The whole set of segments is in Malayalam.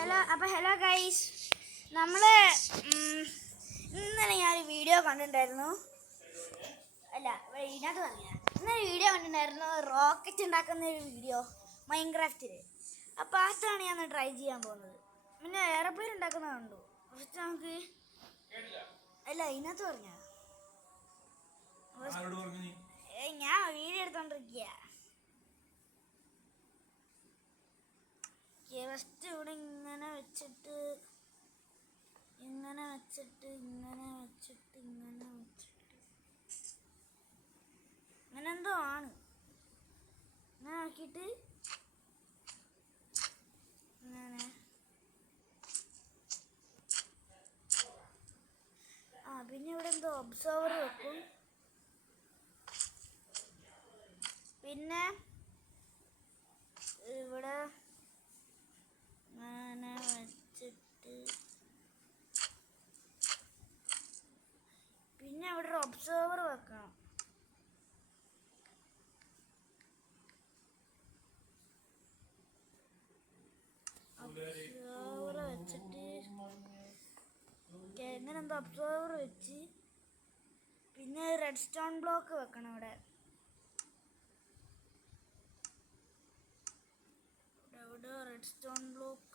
ഹലോ ഗൈസ്, നമ്മൾ ഇന്നലെ ഞാനൊരു വീഡിയോ കണ്ടിട്ടുണ്ടായിരുന്നു. ഇതിനകത്ത് പറഞ്ഞില്ല, ഇന്നൊരു വീഡിയോ കണ്ടിട്ടുണ്ടായിരുന്നു, റോക്കറ്റ് ഉണ്ടാക്കുന്ന ഒരു വീഡിയോ മൈൻക്രാഫ്റ്റിൽ. അപ്പോൾ അതാണ് ഞാൻ ട്രൈ ചെയ്യാൻ പോകുന്നത്. പിന്നെ എയർപ്ലെയിൻ ഉണ്ടാക്കുന്നത് കണ്ടു. ഫസ്റ്റ് നമുക്ക് ഇതിനകത്ത് പറഞ്ഞ ഞാൻ വീഡിയോ എടുത്തോണ്ടിരിക്കുക. ഫസ്റ്റ് ഇവിടെ ഇങ്ങനെ വെച്ചിട്ട് ഇങ്ങനെ എന്തോ ആണ്. ഇങ്ങനെ ആക്കിയിട്ട് ഇങ്ങനെ പിന്നെ ഇവിടെ എന്തോ ഒബ്സർവർ വെക്കും. പിന്നെ ഇവിടെ അങ്ങനെ വെച്ചിട്ട് പിന്നെ അവിടെ ഒരു ഒബ്സർവർ വെക്കണം. ഒബ്സർവർ വെച്ചിട്ട് എങ്ങനെ എന്തോ ഒബ്സർവർ വെച്ച് പിന്നെ റെഡ് സ്റ്റോൺ ബ്ലോക്ക് വെക്കണം. ഇവിടെ റെഡ് സ്റ്റോൺ ബ്ലോക്ക്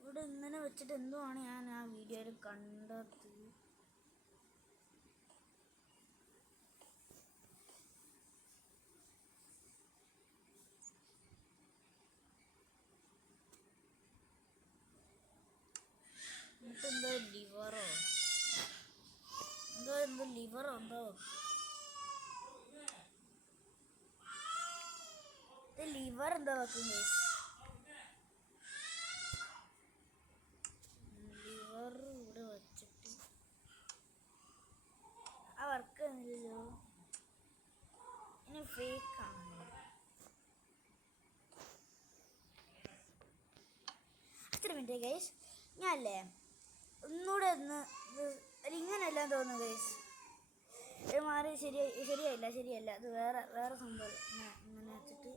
ഇവിടെ ഇങ്ങനെ വെച്ചിട്ട് എന്തോ ആണ് ഞാൻ ആ വീഡിയോയിൽ കണ്ടത്. എന്തോ ലിവറോ എന്തോ ലിവർ എന്താ വെക്കുന്നത്? ലിവർ ഇവിടെ വെച്ചിട്ട് ആ വർക്ക് ഒന്നുമില്ലല്ലോ. ഇനി ഫേക്ക് ആണല്ലോ. അത്ര മിനിറ്റ് ഗൈസ്, ഞാനല്ലേ ഒന്നുകൂടെ ഇങ്ങനെയല്ല തോന്നുന്നു ഗൈസ്. ഇത് മാറി ശരിയല്ല. അത് വേറെ സംഭവം. ഇങ്ങനെ വെച്ചിട്ട്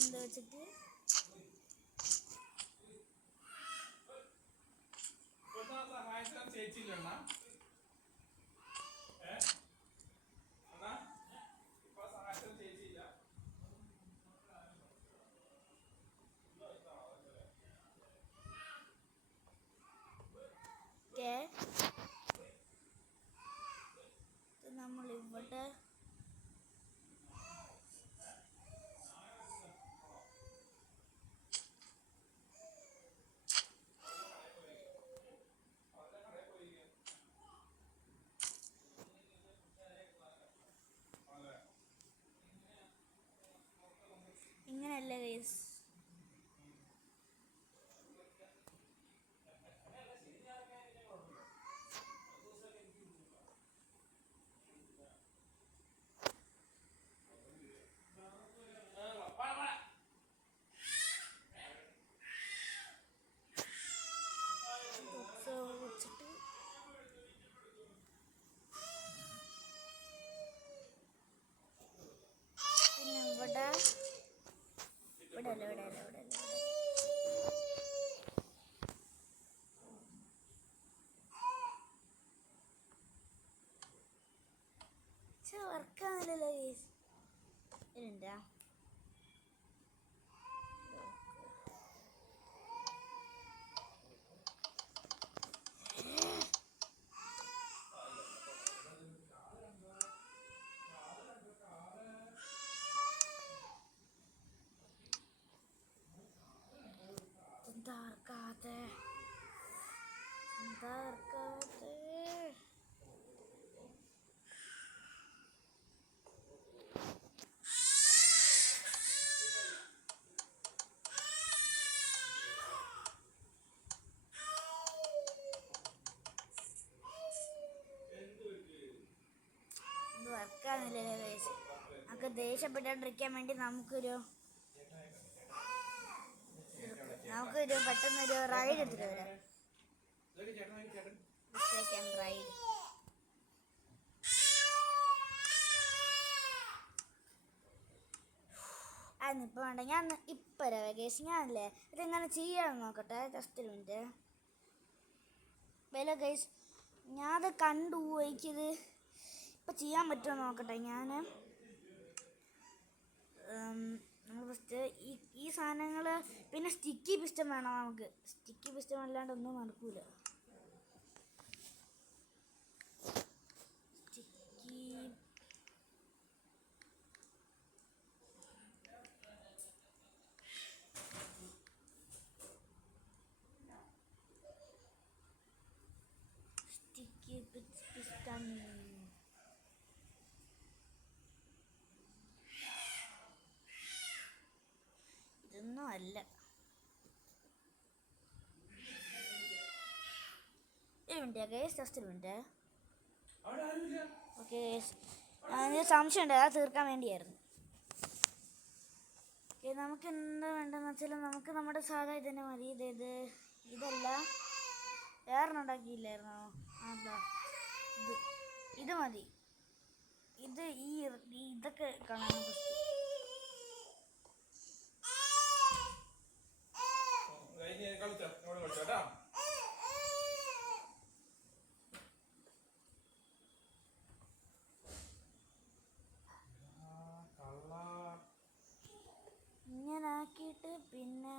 എന്താ വെച്ചിട്ട് നമ്മളിവിടെ ഇങ്ങനെയല്ല ഗൈസ്. ഇവിടെ വർക്കാണല്ലോ ഗൈസ്. എന്താ darkade. വർക്കാകുന്നില്ലല്ലോ. നമുക്ക് ദേഷ്യപ്പെട്ടാണ്ടിരിക്കാൻ വേണ്ടി നമുക്കൊരു പെട്ടെന്നൊരു റൈഡ് എടുത്തിട്ട് വരാം. റൈഡ് അതിനിപ്പോൾ വേണ്ട, ഞാൻ ഇപ്പം വരാം ഗൈസ്. ഞാനല്ലേ ഇതെങ്ങനെ ചെയ്യാമെന്ന് നോക്കട്ടെ. ജസ്റ്റ് ഒരു മിനിറ്റ്. വില ഗൈസ്, ഞാനത് കണ്ടു. എനിക്കിത് ഇപ്പം ചെയ്യാൻ പറ്റുമോ നോക്കട്ടെ. നമ്മൾ ഫസ്റ്റ് ഈ സാധനങ്ങൾ, പിന്നെ സ്റ്റിക്കി പിസ്റ്റം വേണം നമുക്ക്. സ്റ്റിക്കി പിസ്റ്റം അല്ലാണ്ട് ഒന്നും നടക്കൂല. സ്റ്റിക്കി പിസ്റ്റം ഇതൊന്നും അല്ല. ഒരു മിനിറ്റ് ഗൈസ്, ജസ്റ്റ് ഒരു മിനിറ്റ്. ഓക്കെ ഗൈസ്, സംശയമുണ്ട്, അത് തീർക്കാൻ വേണ്ടിയായിരുന്നു. ഓക്കെ, നമുക്ക് എന്താ വേണ്ടതെന്ന് വെച്ചാൽ നമുക്ക് നമ്മുടെ സാധാ ഇതന്നെ മതി. ഇതല്ല, വേറെ ഉണ്ടാക്കിയില്ലായിരുന്നോ? അതാ ഇത് മതി. ഇതൊക്കെ കാണാൻ ഇങ്ങനെ ആക്കിയിട്ട് പിന്നെ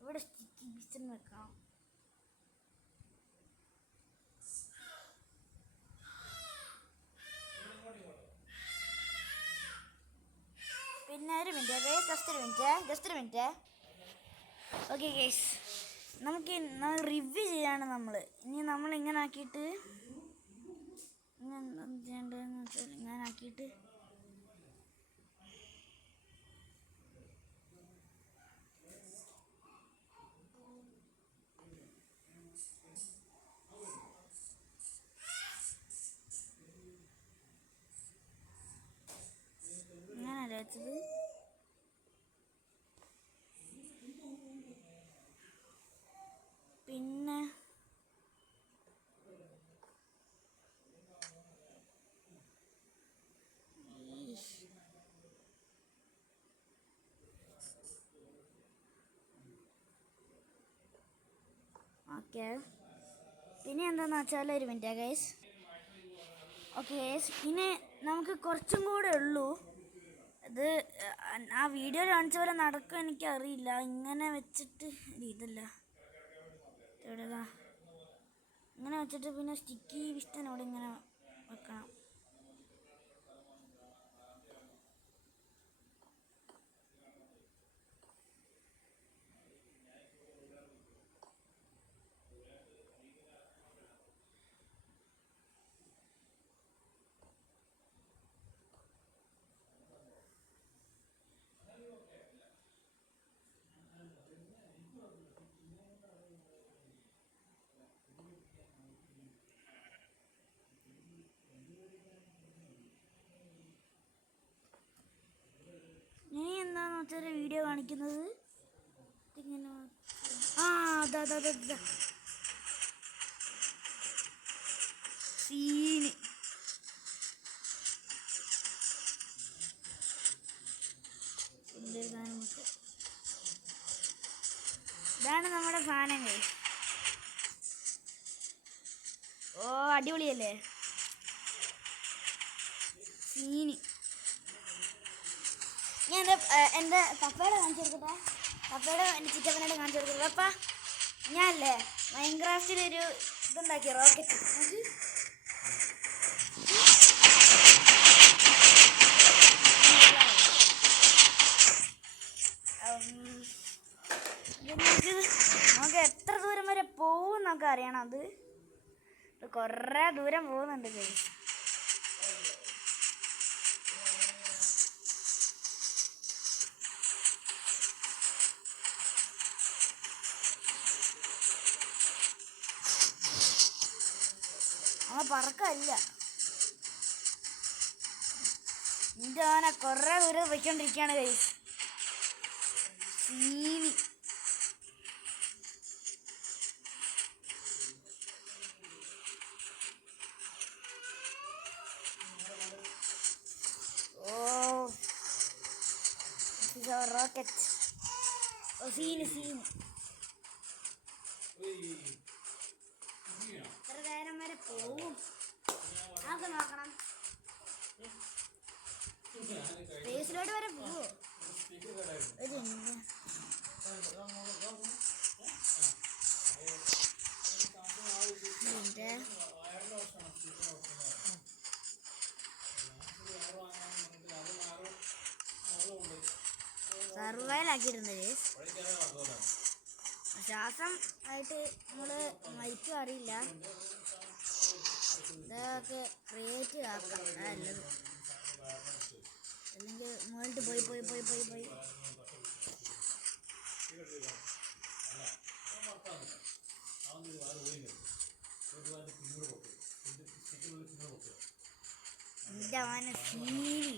ഇവിടെ സ്റ്റിക്കി പിസ്റ്റൺ വെക്കണം. പിന്നെ ഒരു മിനിറ്റ് ഗൈസ്, ജസ്റ്റ് ഒരു മിനിറ്റ്. ഓക്കെ ഗൈസ്, നമുക്ക് റിവ്യൂ ചെയ്യാണ് നമ്മൾ. ഇനി നമ്മൾ ഇങ്ങനെ ആക്കിയിട്ട് ചെയ്യേണ്ടതെന്ന് വെച്ചാൽ ഇങ്ങനെ ആക്കിയിട്ട് ഇങ്ങനല്ലേ വെച്ചത്. പിന്നെ ഓക്കെ, പിന്നെ എന്താണെന്ന് വെച്ചാൽ ഒരു മിനിറ്റ് ഗൈസ്. ഓക്കെ ഗൈസ്, പിന്നെ നമുക്ക് കുറച്ചും കൂടെ ഉള്ളൂ. ഇത് ആ വീഡിയോ കാണിച്ച പോലെ നടക്കും എനിക്കറിയില്ല. ഇങ്ങനെ വെച്ചിട്ട് ഇതല്ല എവിടെയാ, ഇങ്ങനെ വെച്ചിട്ട് പിന്നെ സ്റ്റിക്കി പിസ്റ്റനോട് ഇങ്ങനെ വെക്കണം. ഇനി എന്താണെന്ന് വെച്ചാൽ വീഡിയോ കാണിക്കുന്നത് ഇങ്ങനെ സീന്. ഇതാണ് നമ്മുടെ സാധനം. ഓ അടിപൊളിയല്ലേ സീന്. ഞാൻ എൻ്റെ പപ്പയുടെ കാണിച്ചു കൊടുക്കട്ടെ. പപ്പയുടെ എൻ്റെ ചിറ്റപ്പനോട് കാണിച്ചു കൊടുക്കട്ടെ. പപ്പ, ഞാനല്ലേ മൈൻക്രാഫ്റ്റിലൊരു ഇതുണ്ടാക്കി, റോക്കറ്റ്. നമുക്ക് എത്ര ദൂരം വരെ പോകും നമുക്ക് അറിയണം. അത് കുറേ ദൂരം പോകുന്നുണ്ട് ഗൈസ്. പറക്കല്ല എൻ്റെ ആന കുറേ ദൂരം പോയിക്കൊണ്ടിരിക്കുകയാണ് ഗൈസ്. സീവി റോക്കറ്റ് സീന് എത്ര നേരം വരെ പോവും നമുക്ക് നോക്കണം. സ്പേസിലോട്ട് വരെ പോവോ? ഒരു സർവൈലാക്കിയിട്ടുണ്ട്. ശ്വാസം ആയിട്ട് നമ്മള് മരിക്കും അറിയില്ല. ഇതൊക്കെ ക്രിയേറ്റീവ് ആക്കാം നല്ലത്. അല്ലെങ്കിൽ മുകളിട്ട് പോയി എൻ്റെ അവനെ സീരി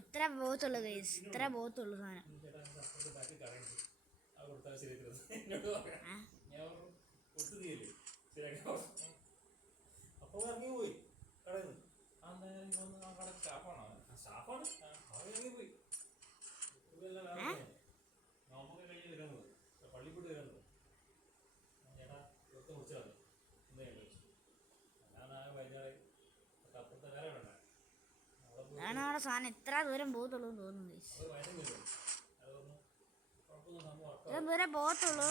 ഇത്ര പോകത്തുള്ളൂ ഗൈസ്, ഇത്ര പോകത്തുള്ളൂ സാധനം. ഞാനവിടെ സാധനം ഇത്ര ദൂരം പോകത്തുള്ളൂ എന്ന് തോന്നുന്നു. ഇത്ര ദൂരം പോകത്തുള്ളൂ.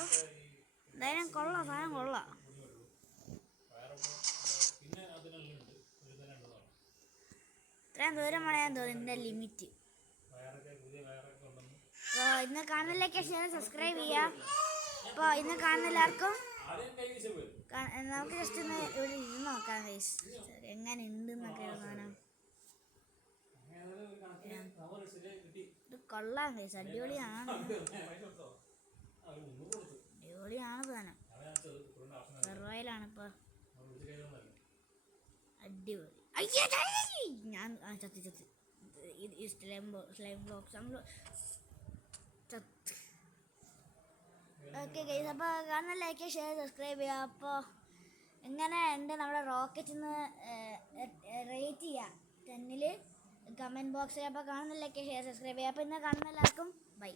എന്തായാലും കൊള്ളാം, സാധനം കൊള്ളാം. ഇത്രയും ദൂരം പറയാൻ തോന്നി എൻ്റെ ലിമിറ്റ്. അപ്പോൾ ഇന്ന് കാണുന്നതിലേക്ക് സബ്സ്ക്രൈബ് ചെയ്യുക. അപ്പോൾ ഇന്ന് കാണുന്ന എല്ലാവർക്കും നമുക്ക് ജസ്റ്റ് ഒന്ന് ഇവിടെ ഇരുന്ന് നോക്കാം ഗൈസ്, എങ്ങനെ ഉണ്ടെന്നൊക്കെ സാധനം. ഇത് കൊള്ളാം ഗൈസ്, അടിപൊളിയാണ് സാധനം. സർവൈലാണ് ഇപ്പോൾ അടിപൊളി. ഞാൻ ചത്തി ഈ സ്ലൈം ബ്ലോക്സ് ഓക്കെ ഗൈസ്. അപ്പോൾ കാണുന്ന ലൈക്ക് ഷെയർ സബ്സ്ക്രൈബ് ചെയ്യുക. അപ്പോൾ എങ്ങനെ ഉണ്ട് നമ്മുടെ റോക്കറ്റിന്ന് റേറ്റ് ചെയ്യുക 10ൽ കമൻറ്റ് ബോക്സിൽ. അപ്പോൾ കാണുന്ന ലൈക്ക് ഷെയർ സബ്സ്ക്രൈബ് ചെയ്യുക. അപ്പോൾ ഇന്ന് കാണുന്ന എല്ലാവർക്കും ബൈ.